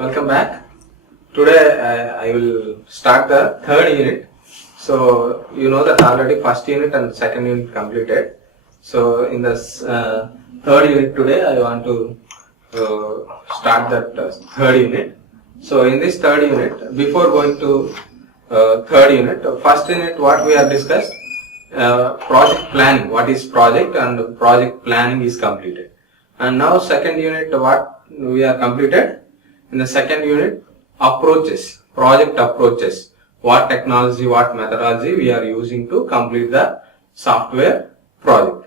Welcome back. Today I will start the third unit. So you know that already first unit and second unit completed. So in this third unit today I want to start that third unit. So in this third unit, before going to third unit, first unit what we have discussed, project planning, what is project, and project planning is completed. And now second unit what we are completed. In the second unit, approaches, project approaches, what technology, what methodology we are using to complete the software project.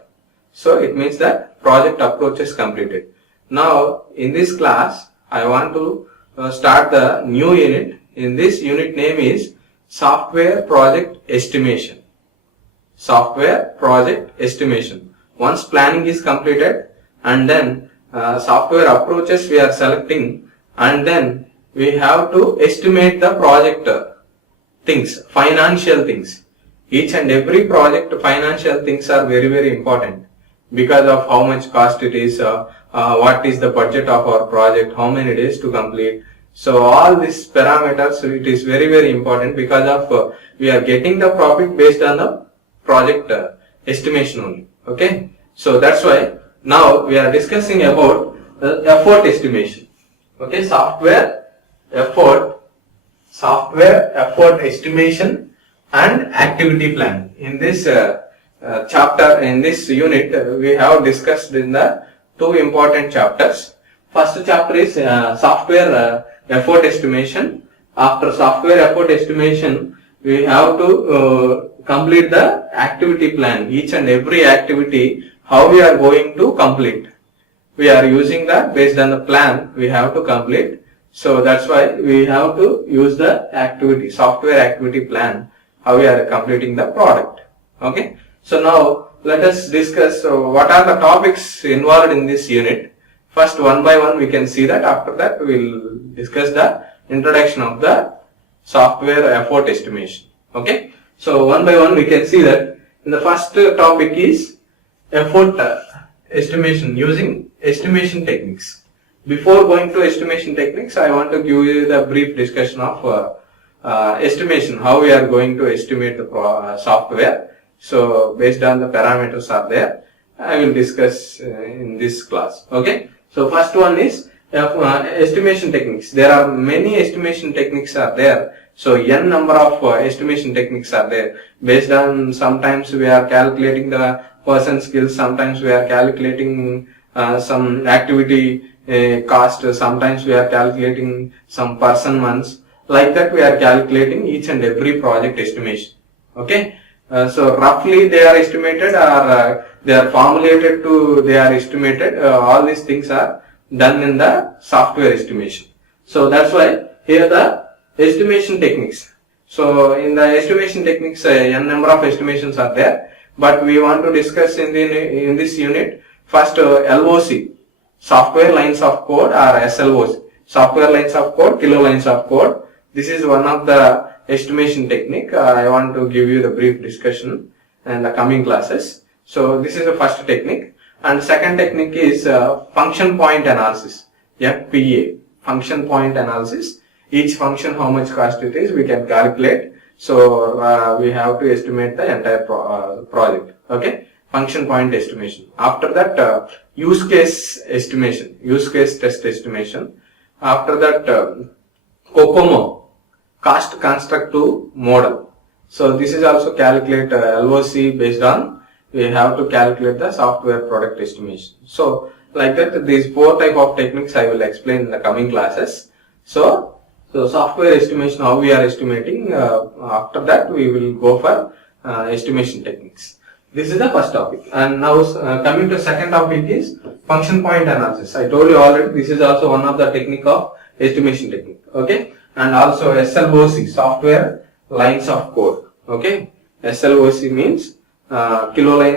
So it means that project approach is completed. Now in this class, I want to start the new unit. In this unit name is software project estimation. Software project estimation. Once planning is completed and then software approaches we are selecting, and then we have to estimate the project things, financial things. Each and every project financial things are very, very important because of how much cost it is, what is the budget of our project, how many days to complete. So all these parameters, it is very, very important because of we are getting the profit based on the project estimation only. Okay. So that's why now we are discussing about the effort estimation. Okay, software effort estimation and activity plan. In this chapter, in this unit, we have discussed in the two important chapters. First chapter is software effort estimation. After software effort estimation, we have to complete the activity plan. Each and every activity, how we are going to complete. We are using that based on the plan we have to complete. So that's why we have to use the activity, software activity plan, how we are completing the product. Okay. So now let us discuss what are the topics involved in this unit. First, one by one we can see that. After that we will discuss the introduction of the software effort estimation. Okay. So one by one we can see that in the first topic is effort estimation using estimation techniques. Before going to estimation techniques, I want to give you the brief discussion of estimation, how we are going to estimate the software. So based on the parameters are there, I will discuss in this class. Okay. So first one is estimation techniques. There are many estimation techniques are there. So n number of estimation techniques are there. Based on sometimes we are calculating the person skills, sometimes we are calculating some activity cost, sometimes we are calculating some person months. Like that we are calculating each and every project estimation. Okay. So roughly they are estimated or they are formulated to they are estimated. All these things are done in the software estimation. So that's why here the estimation techniques. So in the estimation techniques, n number of estimations are there. But we want to discuss in this unit first LOC, software lines of code, or SLOC, software lines of code, kilo lines of code. This is one of the estimation technique. I want to give you the brief discussion in the coming classes. So this is the first technique, and second technique is function point analysis, FPA, function point analysis. Each function, how much cost it is, we can calculate. So we have to estimate the entire project. Okay, function point estimation. After that, use case estimation, use case test estimation. After that, COCOMO, cost constructive model. So this is also calculate LOC based on we have to calculate the software product estimation. So like that, these four type of techniques I will explain in the coming classes. So software estimation, how we are estimating. After that, we will go for estimation techniques. This is the first topic. And now coming to second topic is function point analysis. I told you already, this is also one of the technique of estimation technique. Okay. And also SLOC, software lines of code. Okay. SLOC means KLOC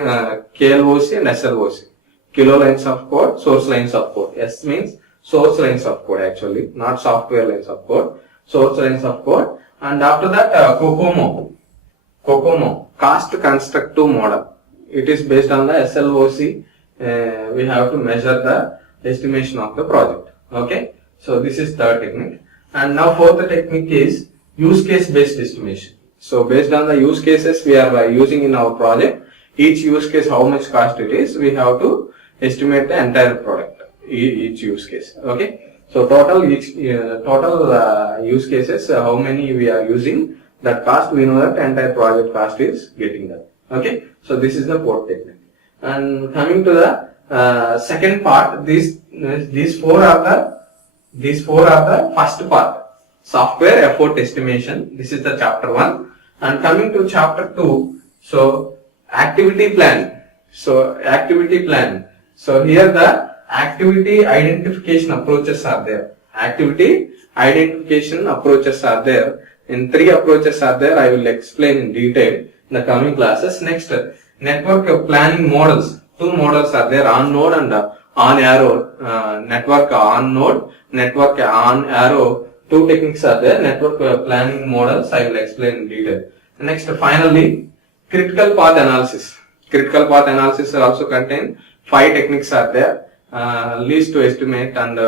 and SLOC. Kilo lines of code, source lines of code. S means source lines of code actually, not software lines of code, source lines of code. And after that, COCOMO, cost constructive model. It is based on the SLOC. We have to measure the estimation of the project. Okay. So this is third technique. And now fourth technique is use case based estimation. So based on the use cases we are using in our project, each use case how much cost it is, we have to estimate the entire product, each use case. Okay. So total use cases, how many we are using, that cost we know that entire project cost is getting that. Okay. So this is the fourth technique. And coming to the second part, these four are the first part, software effort estimation. This is the chapter 1. And coming to chapter 2, so activity plan. So here the activity identification approaches are there. Activity identification approaches are there. In 3 approaches are there. I will explain in detail in the coming classes. Next, network planning models. 2 models are there, on node and on arrow. Network on node, network on arrow. 2 techniques are there. Network planning models I will explain in detail. Next, finally, critical path analysis. Critical path analysis also contain 5 techniques are there. Least to estimate and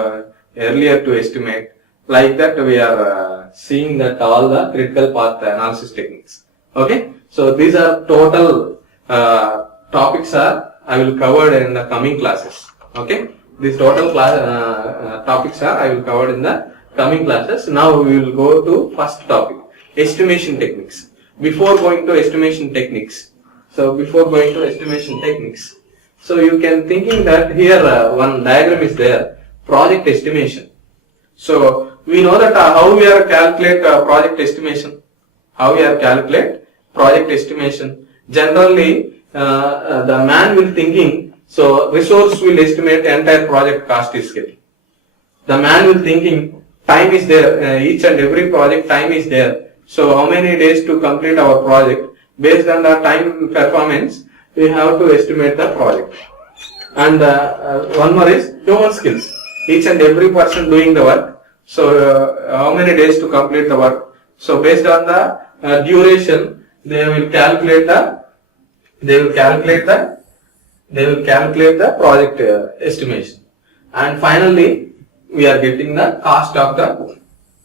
earlier to estimate. Like that we are seeing that all the critical path analysis techniques. Okay. So these are total topics are I will cover in the coming classes. Okay. These total topics are I will cover in the coming classes. Now we will go to first topic, estimation techniques. Before going to estimation techniques, so you can thinking that here one diagram is there, project estimation. So we know that how we are calculate project estimation. Generally, the man will thinking, so resource will estimate entire project cost is given. The man will thinking time is there, each and every project time is there. So how many days to complete our project? Based on the time performance, we have to estimate the project. And one more is human skills. Each and every person doing the work. So how many days to complete the work? So based on the duration, they will calculate the project estimation. And finally, we are getting the cost of the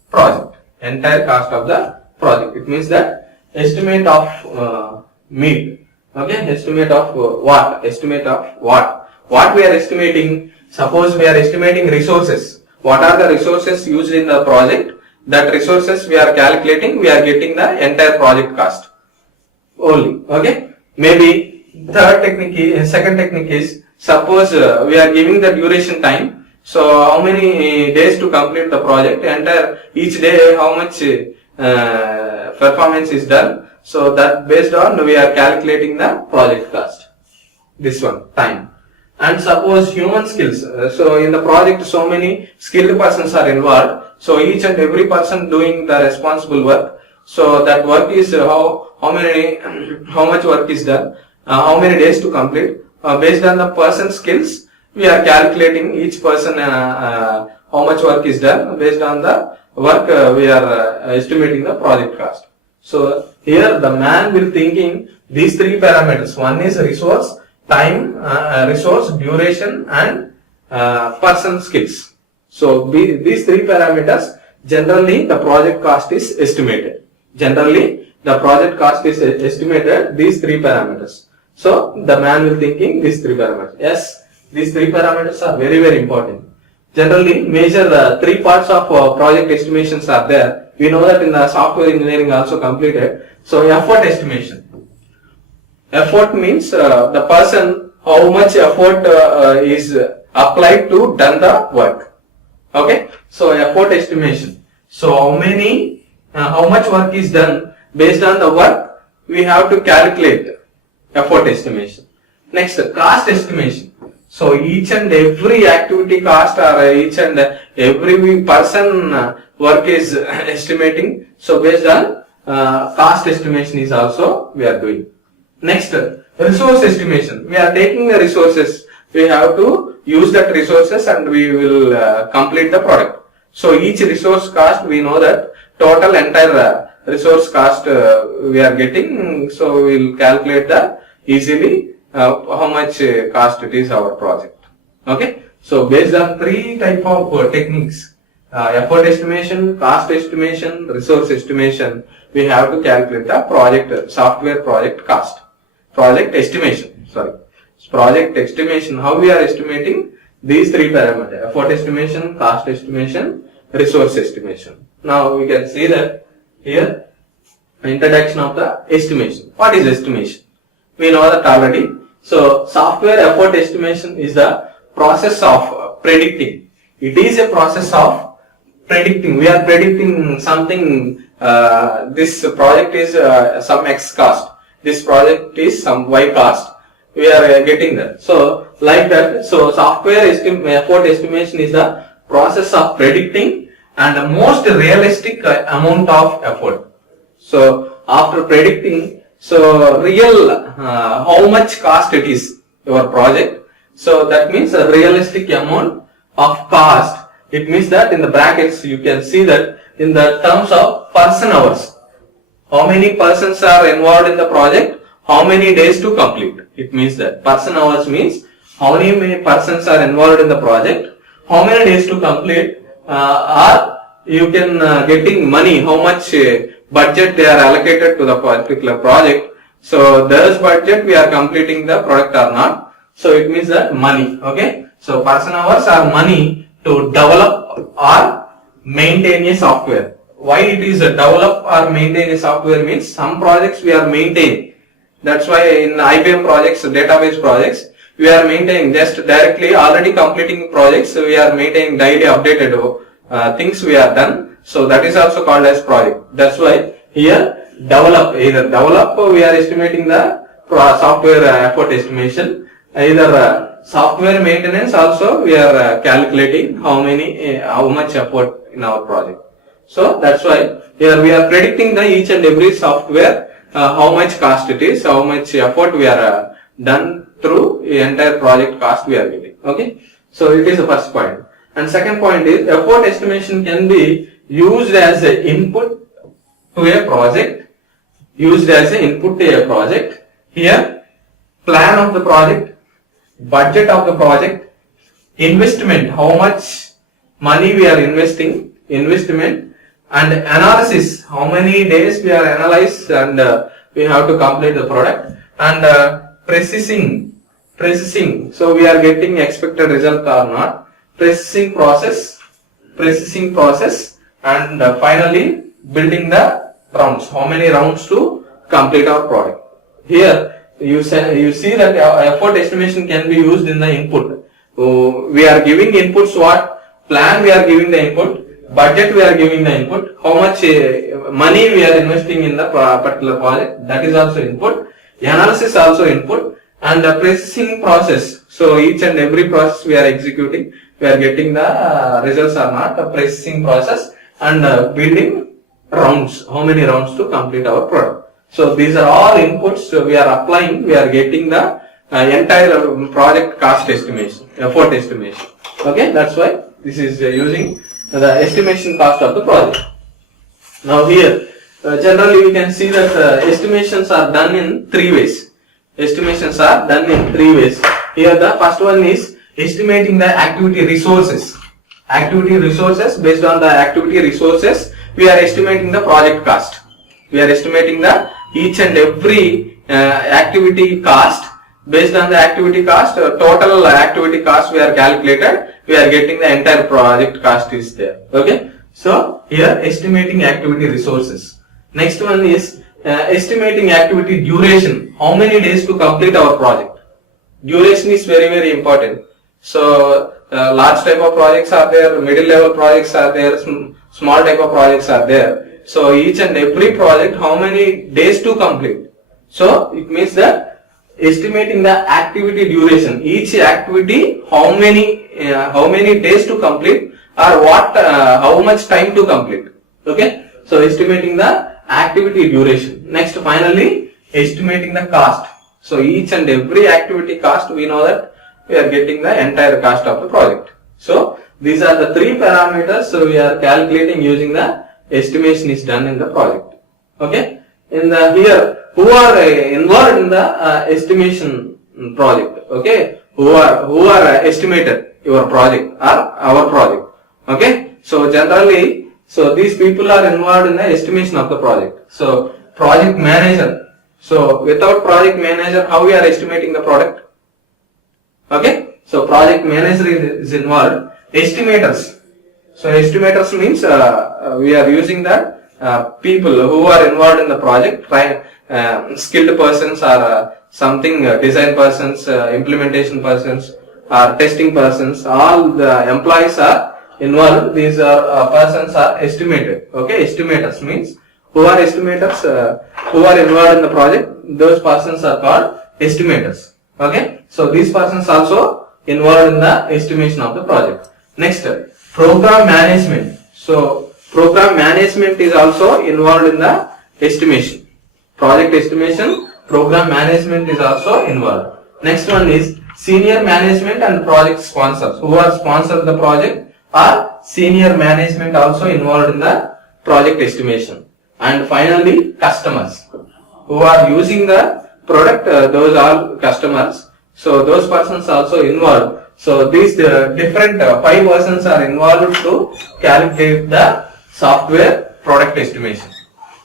project, entire cost of the project. It means that estimate of meat. Okay, estimate of what? Estimate of what? What we are estimating? Suppose we are estimating resources. What are the resources used in the project? That resources we are calculating, we are getting the entire project cost only. Okay. Maybe second technique is, suppose we are giving the duration time. So how many days to complete the project? Entire each day how much performance is done. So that based on we are calculating the project cost. This one time. And suppose human skills. So in the project so many skilled persons are involved. So each and every person doing the responsible work. So that work is how much work is done, how many days to complete. Based on the person's skills, we are calculating each person how much work is done. Based on the work, we are estimating the project cost. So here the man will thinking these 3 parameters. One is resource, time, resource, duration, and person skills. So these 3 parameters, generally the project cost is estimated. Generally the project cost is estimated these 3 parameters. So the man will thinking these 3 parameters. Yes, these 3 parameters are very, very important. Generally, major 3 parts of project estimations are there. We know that in the software engineering also completed. So effort estimation. Effort means the person how much effort is applied to done the work. Okay. So effort estimation. So how much work is done based on the work we have to calculate effort estimation. Next, cost estimation. So each and every activity cost or each and every person work is estimating. So based on cost estimation is also we are doing. Next, resource estimation. We are taking the resources. We have to use that resources and we will complete the product. So each resource cost we know that total entire resource cost we are getting. So we will calculate the easily how much cost it is our project. Okay. So based on 3 type of techniques effort estimation, cost estimation, resource estimation, we have to calculate the project, software project cost. Project estimation, sorry. Project estimation, how we are estimating these three parameters: effort estimation, cost estimation, resource estimation. Now we can see that here, introduction of the estimation. What is estimation? We know that already. So software effort estimation is the process of predicting. It is a process of predicting. We are predicting something. This project is some X cost. This project is some Y cost. We are getting that. So like that. So software effort estimation is the process of predicting and the most realistic amount of effort. So after predicting, so real how much cost it is your project. So that means a realistic amount of cost. It means that in the brackets you can see that in the terms of person hours. How many persons are involved in the project? How many days to complete? It means that person hours means how many persons are involved in the project, how many days to complete, or you can getting money, how much budget they are allocated to the particular project. So this budget we are completing the product or not. So it means that money. Okay. So person hours are money to develop or maintain a software. Why it is a develop or maintain a software means some projects we are maintaining. That's why in IBM projects, database projects, we are maintaining just directly already completing projects. So we are maintaining daily updated things we are done. So that is also called as project. That's why here develop, either develop we are estimating the software effort estimation, either software maintenance also we are calculating how much effort in our project. So that's why here we are predicting the each and every software how much cost it is, how much effort we are done through the entire project cost we are getting. Okay. So it is the first point. And second point is effort estimation can be used as an input to a project. Used as an input to a project. Here, plan of the project, budget of the project, investment, how much money we are investing, investment, and analysis, how many days we are analyzed and we have to complete the product, and processing, so we are getting expected result or not, processing process, and finally building the rounds, how many rounds to complete our product. Here you see that effort estimation can be used in the input. So we are giving inputs, what plan we are giving the input, budget we are giving the input, how much money we are investing in the particular project, that is also input, analysis also input, and the processing process. So each and every process we are executing, we are getting the results or not, the processing process, and building rounds, how many rounds to complete our product. So these are all inputs we are applying, we are getting the entire project cost estimation, effort estimation. Okay, that's why this is using the estimation cost of the project. Now here, generally we can see that estimations are done in three ways. Estimations are done in three ways. Here the first one is estimating the activity resources. Activity resources, based on the activity resources, we are estimating the project cost. We are estimating the each and every activity cost. Based on the activity cost, total activity cost we are calculated, we are getting the entire project cost is there. Okay. So here estimating activity resources. Next one is estimating activity duration. How many days to complete our project? Duration is very, very important. So large type of projects are there, middle level projects are there, small type of projects are there. So each and every project, how many days to complete? So it means that estimating the activity duration, each activity how many days to complete, or what how much time to complete. Okay. So estimating the activity duration. Next, finally estimating the cost. So each and every activity cost, we know that we are getting the entire cost of the project. So these are the three parameters. So we are calculating using the estimation is done in the project. Okay. In the here, who are involved in the estimation project? Okay. Who are estimated your project or our project? Okay. So generally, so these people are involved in the estimation of the project. So project manager. So without project manager, how we are estimating the product? Okay. So project manager is involved. Estimators. So estimators means we are using the people who are involved in the project, skilled persons or something, design persons, implementation persons or testing persons. All the employees are involved. These are persons are estimated. Okay, estimators means who are estimators, who are involved in the project. Those persons are called estimators. Okay, so these persons also involved in the estimation of the project. Next, program management. So program management is also involved in the estimation. Project estimation, program management is also involved. Next one is senior management and project sponsors. Who are sponsored the project are senior management also involved in the project estimation. And finally, customers who are using the product, those are customers. So those persons also involved. So these different 5 persons are involved to calculate the software product estimation.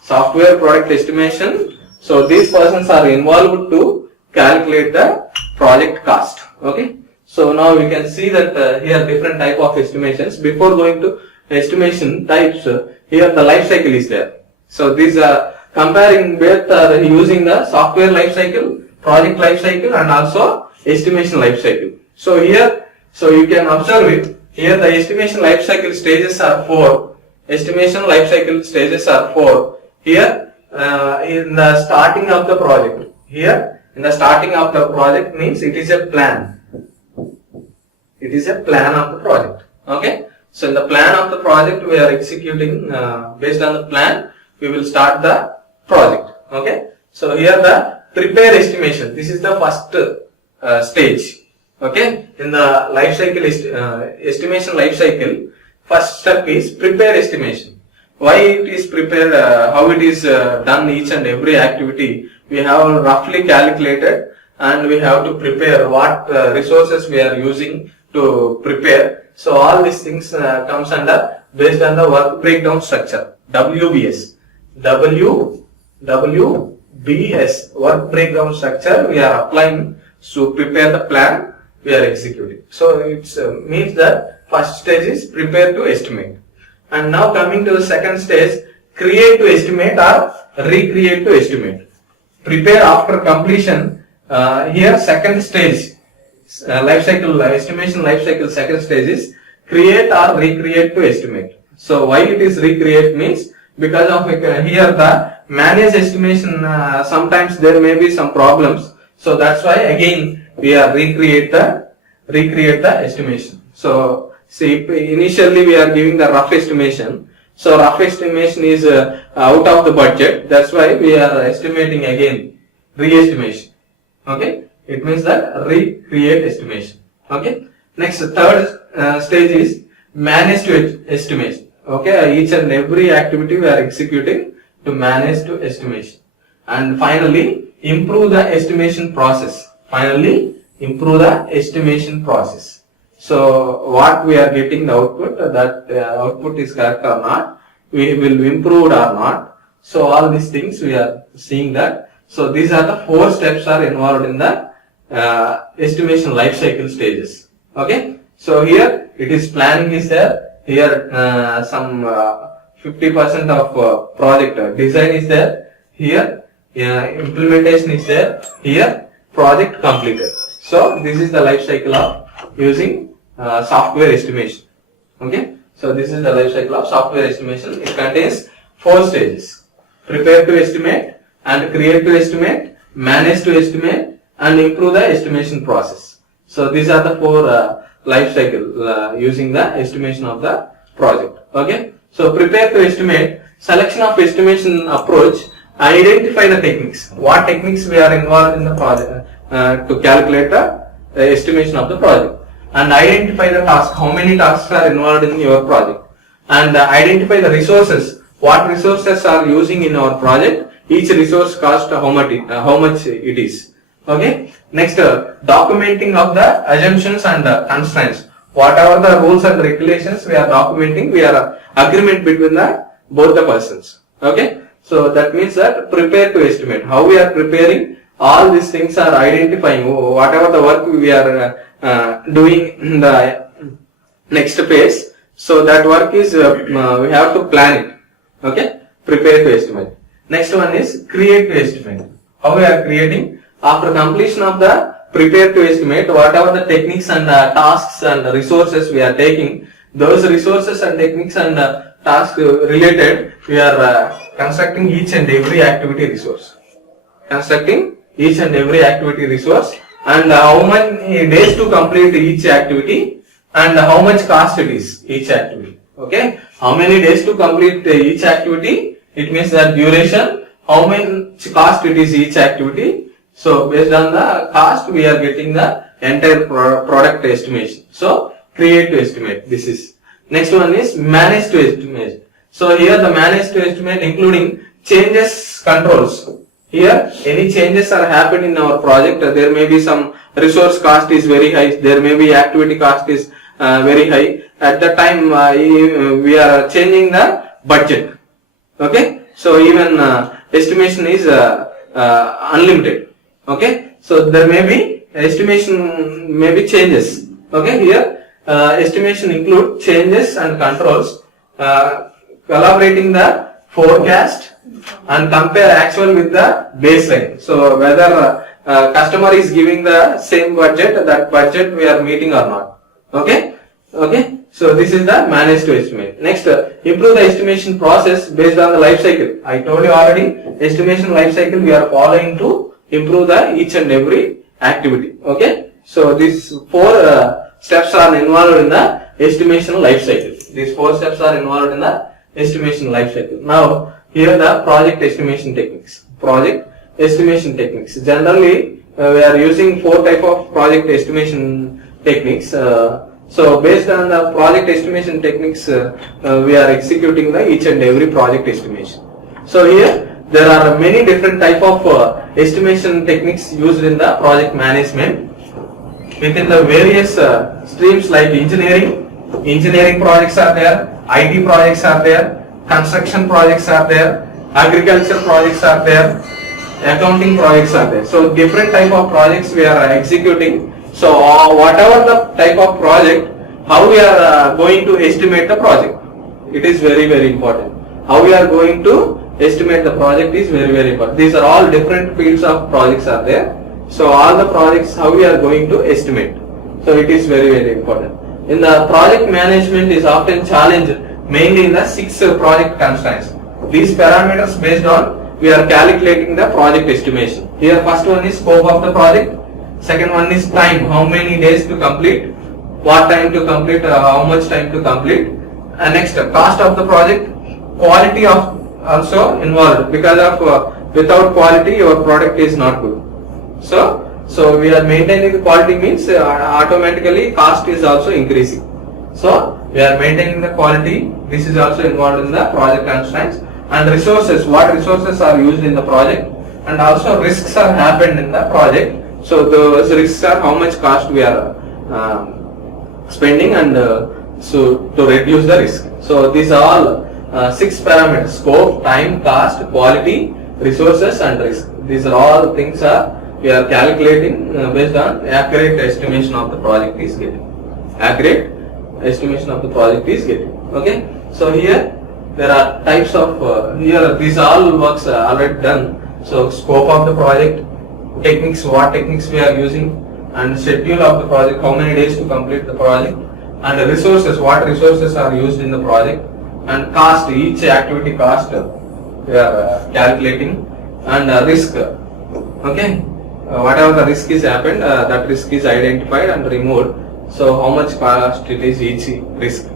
Software product estimation. So these persons are involved to calculate the project cost. Okay. So now we can see that here different type of estimations. Before going to estimation types, here the life cycle is there. So these are comparing both using the software life cycle, project life cycle, and also estimation life cycle. So here, so you can observe it. Here the estimation life cycle stages are 4. Estimation life cycle stages are 4. Here in the starting of the project. Here in the starting of the project means it is a plan. It is a plan of the project. Okay. So in the plan of the project we are executing based on the plan. We will start the project. Okay. So here the prepare estimation. This is the first stage. Okay. In the life cycle estimation life cycle, first step is prepare estimation. Why it is prepared? How it is done each and every activity. We have roughly calculated and we have to prepare what resources we are using to prepare. So all these things comes under based on the work breakdown structure. WBS. WBS work breakdown structure we are applying to prepare the plan we are executing. So it means that first stage is prepare to estimate. And now coming to the second stage, create to estimate or recreate to estimate. Prepare after completion. Here second stage life cycle estimation life cycle second stage is create or recreate to estimate. So why it is recreate means because of here the manage estimation sometimes there may be some problems. So that's why again we are recreate the estimation. So see initially we are giving the rough estimation. So rough estimation is out of the budget. That's why we are estimating again re-estimation. Okay. It means that recreate estimation. Okay. Next third stage is manage to estimation. Okay. Each and every activity we are executing to manage to estimation. And finally improve the estimation process. So what we are getting the output, that output is correct or not, we will improve it or not. So all these things we are seeing that. So these are the 4 steps are involved in the estimation life cycle stages. Okay. So here it is planning is there. Here some 50% of project design is there. Here implementation is there. Here project completed. So this is the life cycle of using software estimation. Okay. So this is the life cycle of software estimation. It contains 4 stages. Prepare to estimate and create to estimate, manage to estimate, and improve the estimation process. So these are the 4 life cycle using the estimation of the project. Okay. So prepare to estimate, selection of estimation approach, identify the techniques. What techniques we are involved in the project to calculate the estimation of the project, and identify the task. How many tasks are involved in your project, and identify the resources. What resources are using in our project? Each resource cost how much it is. Okay. Next, documenting of the assumptions and constraints. Whatever the rules and regulations we are documenting, we are agreement between the both the persons. Okay. So that means that prepare to estimate. How we are preparing, all these things are identifying whatever the work we are doing in the next phase. So that work is we have to plan it. Okay. Prepare to estimate. Next one is create to estimate. How we are creating? After completion of the prepare to estimate, whatever the techniques and tasks and resources we are taking, those resources and techniques and tasks related, we are constructing each and every activity resource. Constructing each and every activity resource, and how many days to complete each activity, and how much cost it is each activity. Okay, how many days to complete each activity? It means that duration. How much cost it is each activity? So based on the cost, we are getting the entire product estimation. So create to estimate. This is next one is manage to estimate. So here the manage to estimate including changes, controls. Here any changes are happened in our project. There may be some resource cost is very high. There may be activity cost is very high. At that time we are changing the budget. Okay. So even estimation is unlimited. Okay, so there may be estimation may be changes. Okay, here estimation include changes and controls, collaborating the forecast and compare actual with the baseline. So whether customer is giving the same budget, that budget we are meeting or not. Okay, okay. So this is the manage to estimate. Next, improve the estimation process based on the life cycle. I told you already, estimation life cycle we are following to improve the each and every activity. Okay, so these four steps are involved in the estimation life cycle. These four steps are involved in the estimation life cycle. Now here the project estimation techniques. Project estimation techniques. Generally we are using four type of project estimation techniques. So based on the project estimation techniques, we are executing the each and every project estimation. So here there are many different type of estimation techniques used in the project management within the various streams like engineering projects are there, IT projects are there, construction projects are there, agriculture projects are there, accounting projects are there. So different type of projects we are executing. So whatever the type of project, how we are going to estimate the project, it is very very important. How we are going to estimate the project is very very important. These are all different fields of projects are there. So all the projects, how we are going to estimate. So it is very very important. In the project management is often challenged mainly in the 6 project constraints. These parameters based on we are calculating the project estimation. Here first one is scope of the project. Second one is time, how many days to complete, what time to complete, how much time to complete. And next, cost of the project, quality of also involved, because of without quality your product is not good. So we are maintaining the quality means automatically cost is also increasing. So we are maintaining the quality. This is also involved in the project constraints. And resources, what resources are used in the project, and also risks are happened in the project. So those risks are how much cost we are spending, and so to reduce the risk. So these are all 6 parameters: scope, time, cost, quality, resources, and risk. These are all things we are calculating based on accurate estimation of the project is getting. Accurate estimation of the project is getting. Okay. So here there are types of here these all works are already done. So scope of the project, techniques, what techniques we are using, and schedule of the project, how many days to complete the project, and the resources, what resources are used in the project, and cost, each activity cost we are calculating, and risk. Okay, whatever the risk is happened, that risk is identified and removed. So how much cost it is each risk.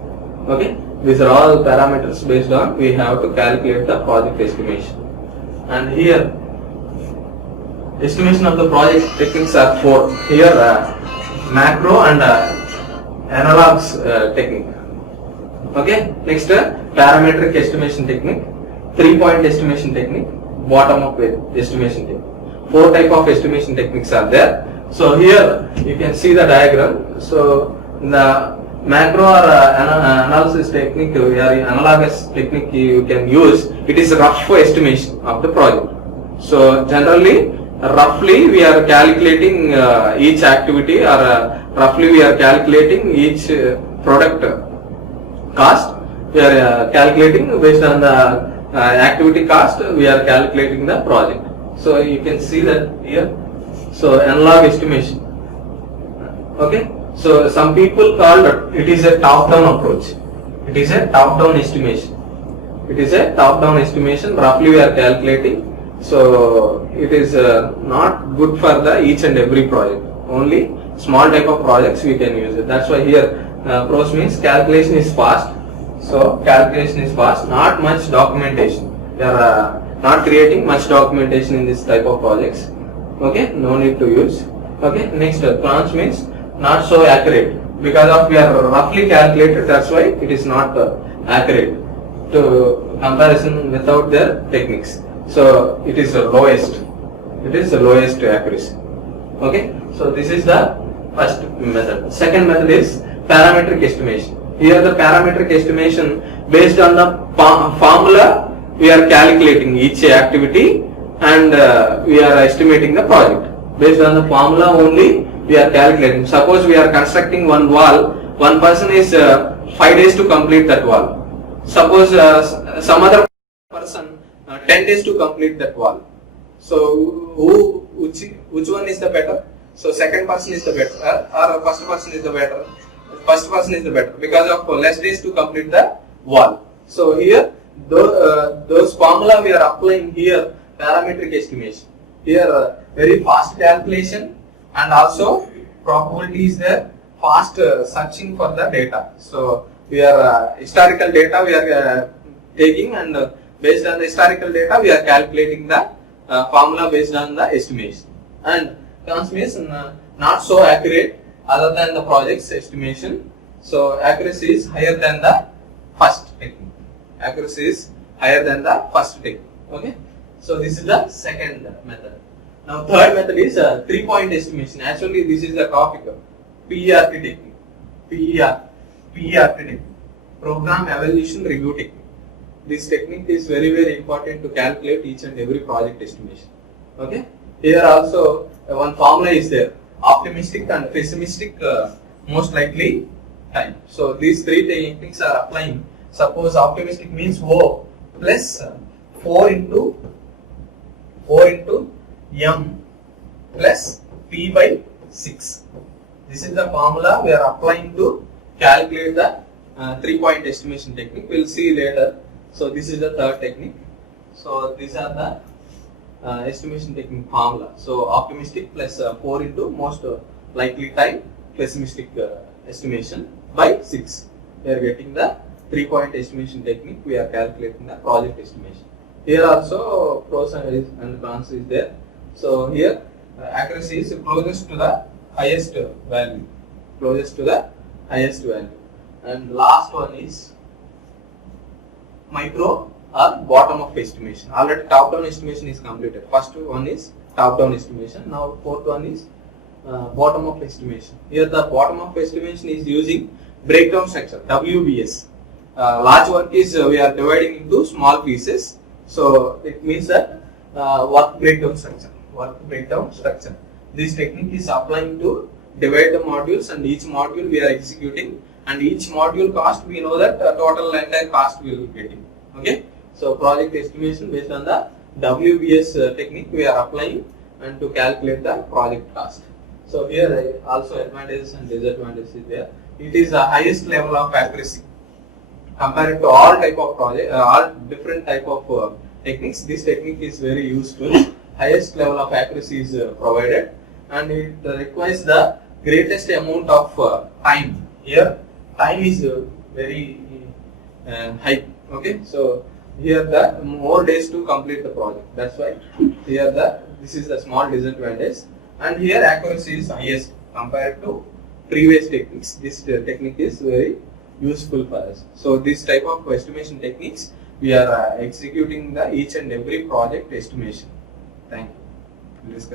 Okay, these are all parameters based on we have to calculate the project estimation. And here estimation of the project techniques are 4. Here macro and analogs technique. Okay. Next parametric estimation technique, 3-point estimation technique, bottom up estimation technique. 4 type of estimation techniques are there. So here you can see the diagram. So in the macro or analysis technique, analogous technique you can use. It is rough estimation of the project. So generally, roughly we are calculating each activity, or roughly we are calculating each product cost. We are calculating based on the activity cost. We are calculating the project. So you can see that here. So analog estimation. Okay. So some people call it is a top-down approach. It is a top-down estimation. It is a top-down estimation. Roughly we are calculating. So it is not good for the each and every project. Only small type of projects we can use it. That's why here pros means calculation is fast. So calculation is fast. Not much documentation. We are not creating much documentation in this type of projects. Okay, no need to use. Okay, next cons means not so accurate, because of we are roughly calculated. That's why it is not accurate to comparison without their techniques. So it is the lowest. It is the lowest accuracy. Okay. So this is the first method. Second method is parametric estimation. Here the parametric estimation, based on the formula we are calculating each activity, and we are estimating the project. Based on the formula only we are calculating. Suppose we are constructing one wall, one person is 5 days to complete that wall. Suppose some other person 10 days to complete that wall. So which one is the better? So second person is the better, or first person is the better? First person is the better, because of less days to complete the wall. So here those formula we are applying here, parametric estimation. Here very fast calculation, and also probability is there, fast searching for the data. So we are historical data we are taking, and based on the historical data we are calculating the formula based on the estimation. And cons means not so accurate other than the project's estimation. So accuracy is higher than the first technique. Accuracy is higher than the first technique. Okay. So this is the second method. Now third method is 3-point estimation. Actually this is the topic of PERT technique. PERT technique. Program Evaluation Review Technique. This technique is very important to calculate each and every project estimation. Okay. Here also one formula is there. Optimistic and pessimistic most likely time. So these three techniques are applying. Suppose optimistic means O plus 4 into M plus P by 6. This is the formula we are applying to calculate the 3-point estimation technique. We will see later. So this is the third technique. So these are the estimation technique formula. So optimistic plus 4 into most likely time, pessimistic estimation by 6. We are getting the 3-point estimation technique. We are calculating the project estimation. Here also pros and cons is there. So here accuracy is closest to the highest value. Closest to the highest value. And last one is micro or bottom of estimation. Already top down estimation is completed. First one is top down estimation. Now fourth one is bottom of estimation. Here the bottom of estimation is using breakdown structure, WBS. Large work is we are dividing into small pieces. So it means that work breakdown structure. Work breakdown structure. This technique is applying to divide the modules, and each module we are executing, and each module cost we know that total entire cost we will be getting. Okay. So project estimation based on the WBS technique we are applying, and to calculate the project cost. So here also advantages and disadvantages is there. It is the highest level of accuracy compared to all type of project, all different type of techniques. This technique is very useful. Highest level of accuracy is provided, and it requires the greatest amount of time. Here time is very high. Okay, so here the more days to complete the project. That's why here this is the small disadvantage, and here accuracy is highest compared to previous techniques. This technique is very useful for us. So this type of estimation techniques we are executing the each and every project estimation. Thank you. We'll discuss.